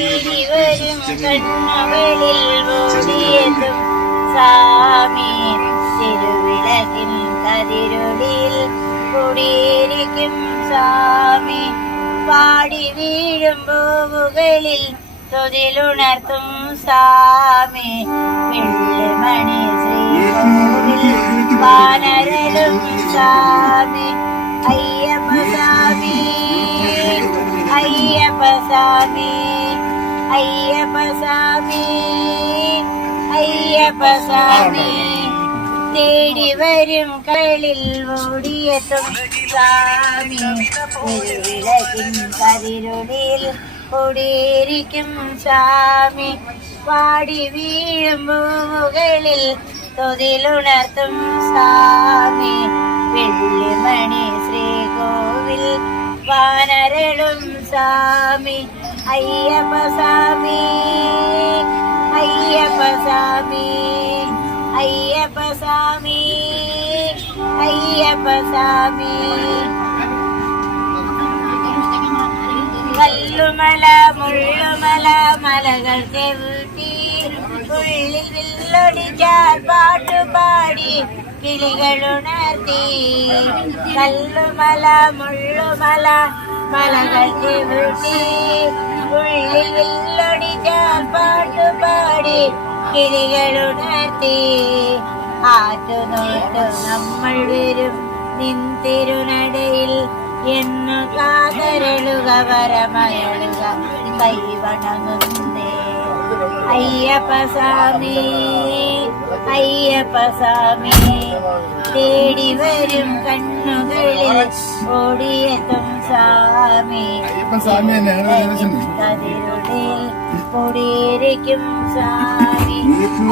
തേടി വരും കണ്ണുകളിൽ ഓടിയെത്തും സാമി തിരുവിളകിൻ കതിരൊളിയിൽ കുടിയിരിക്കും സാമി പാടി വീഴും പൂവുകളിൽ തൊതിലുണർത്തും സാമി വെള്ളിമണി ശ്രീകോവിൽ വാനരലും സ്വാമി അയ്യപ്പ സ്വാമി അയ്യപ്പ സ്വാമി. അയ്യപ്പ സ്വാമി തേടി വരും കളിൽ ഓടിയെത്തും സ്വാമി. വിളകിൻ കതിരുളിൽ കൊടിയിരിക്കും സ്വാമി. പാടി വീഴും പൂവുകളിൽ തൊതിലുണർത്തും സ്വാമി. വെള്ളിമണി ശ്രീകോവിൽ വാനരളും സ്വാമി. അയ്യപ്പ സ്വാമി. അയ്യപ്പ സ്വാമി. അയ്യപ്പ സ്വാമി. അയ്യപ്പ സ്വാമി. കല്ലുമല മുള്ളുമല മലകൾ ചെറുത്തി ഉള്ളിൽ വില്ലൊടിച്ചാൽ പാട്ടുപാടി. കിളികളുണർത്തി. കല്ലുമല മുള്ളുമല മലകൾ ചെറുത്തി ഉള്ളിൽ പാട്ടു പാടി കിളികളുണർത്തി. ആറ്റുനോട്ടു നമ്മൾ വരും നിന്തിരുനടയിൽ എന്നു കാതരളുക വരമയളുക കൈവണങ്ങുന്നേ അയ്യപ്പ സ്വാമി അയ്യപ്പ സ്വാമി തേടി വരും കണ്ണുകളിൽ ഓടിയെത്തും സ്വാമി. കതിരുടെ കൊടിയിരിക്കും സ്വാമി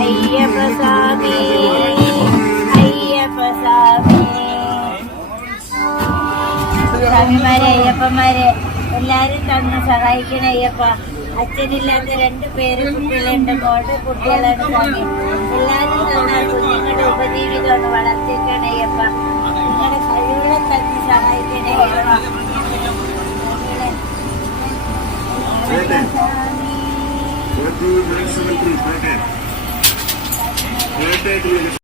അയ്യപ്പ സ്വാമി. അയ്യപ്പ സ്വാമി സ്വാമിമാരെ അയ്യപ്പന്മാരെ എല്ലാരും തന്ന് സഹായിക്കണേ അയ്യപ്പ. അച്ഛനില്ലാത്ത രണ്ട് പേര് കുട്ടികളുണ്ട് ബോർഡ് കുട്ടികളാണ് സ്വാമി എല്ലാവരും തന്നാൽ കുഞ്ഞുങ്ങളുടെ ഉപജീവിതം ഒന്ന് വളർത്തിക്കണ അയ്യപ്പ നിങ്ങളുടെ കഴിവുകളെ തന്നെ സഹായിക്കണേ അയ്യപ്പ സ്വാമി What do you cemetery? Okay.